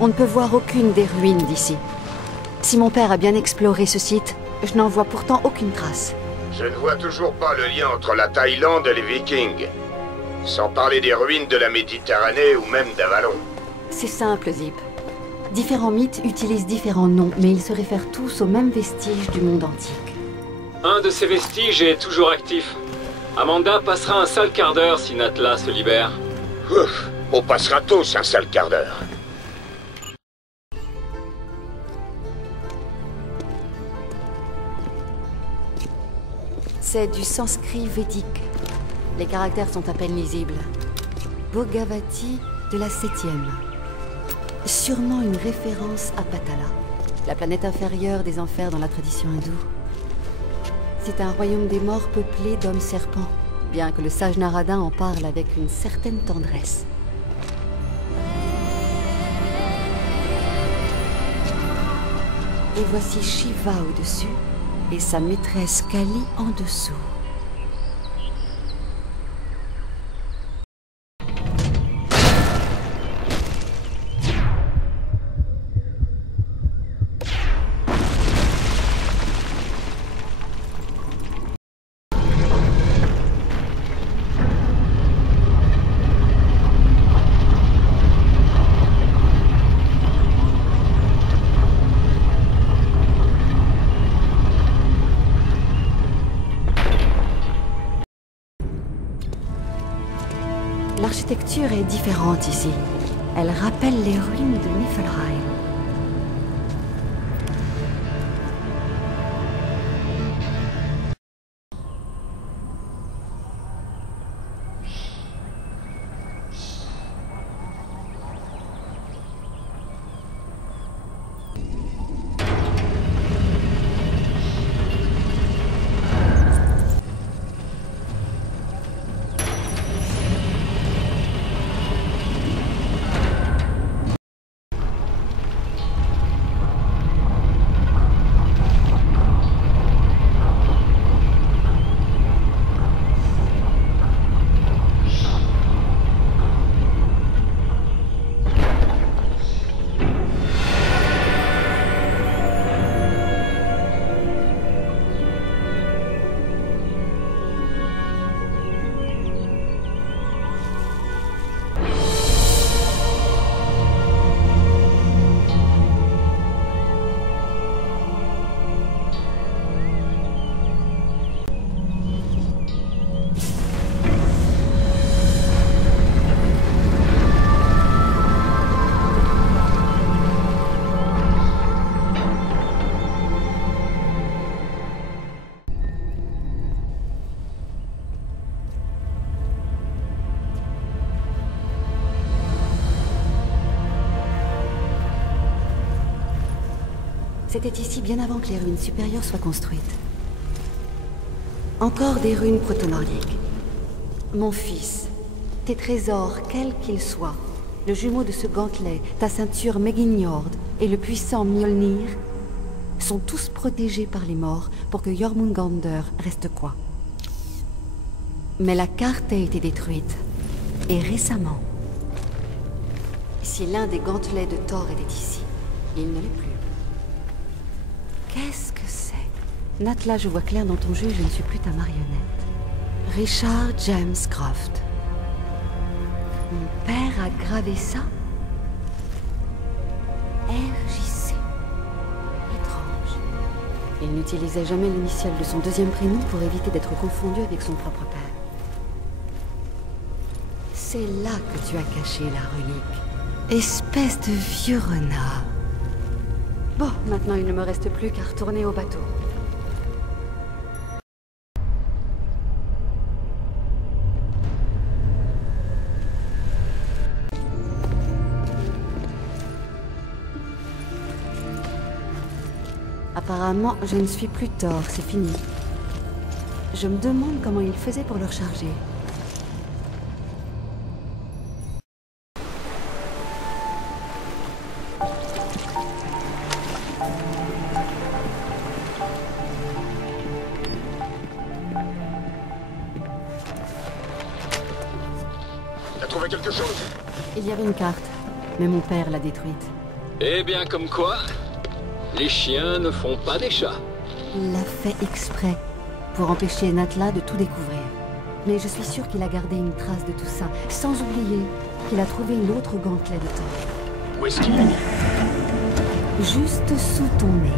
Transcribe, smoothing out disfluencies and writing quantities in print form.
On ne peut voir aucune des ruines d'ici. Si mon père a bien exploré ce site, je n'en vois pourtant aucune trace. Je ne vois toujours pas le lien entre la Thaïlande et les Vikings. Sans parler des ruines de la Méditerranée ou même d'Avalon. C'est simple, Zip. Différents mythes utilisent différents noms, mais ils se réfèrent tous aux mêmes vestiges du monde antique. Un de ces vestiges est toujours actif. Amanda passera un sale quart d'heure si Natla se libère. Ouf, on passera tous un sale quart d'heure. C'est du sanskrit védique. Les caractères sont à peine lisibles. Bhogavati de la 7e. Sûrement une référence à Patala, la planète inférieure des enfers dans la tradition hindoue. C'est un royaume des morts peuplé d'hommes serpents, bien que le sage Narada en parle avec une certaine tendresse. Et voici Shiva au-dessus, et sa maîtresse Kali en dessous. L'architecture est différente ici. Elle rappelle les ruines de Niflheim. C'était ici bien avant que les ruines supérieures soient construites. Encore des ruines proto-nordiques. Mon fils, tes trésors, quels qu'ils soient, le jumeau de ce gantelet, ta ceinture Meginjord et le puissant Mjolnir, sont tous protégés par les morts pour que Jormungandr reste quoi. Mais la carte a été détruite, et récemment. Si l'un des gantelets de Thor était ici, il ne l'est plus. Qu'est-ce que c'est? Natla, je vois clair dans ton jeu, je ne suis plus ta marionnette. Richard James Croft. Mon père a gravé ça? RJC. Étrange. Il n'utilisait jamais l'initiale de son deuxième prénom pour éviter d'être confondu avec son propre père. C'est là que tu as caché la relique. Espèce de vieux renard. Bon, maintenant il ne me reste plus qu'à retourner au bateau. Apparemment, je ne suis plus Thor, c'est fini. Je me demande comment il faisait pour le recharger. T'as trouvé quelque chose? Il y avait une carte, mais mon père l'a détruite. Eh bien, comme quoi, les chiens ne font pas des chats. Il l'a fait exprès, pour empêcher Natla de tout découvrir. Mais je suis sûre qu'il a gardé une trace de tout ça, sans oublier qu'il a trouvé l'autre gantelet de Thor. Où est-ce qu'il l'a mis? Juste sous ton nez.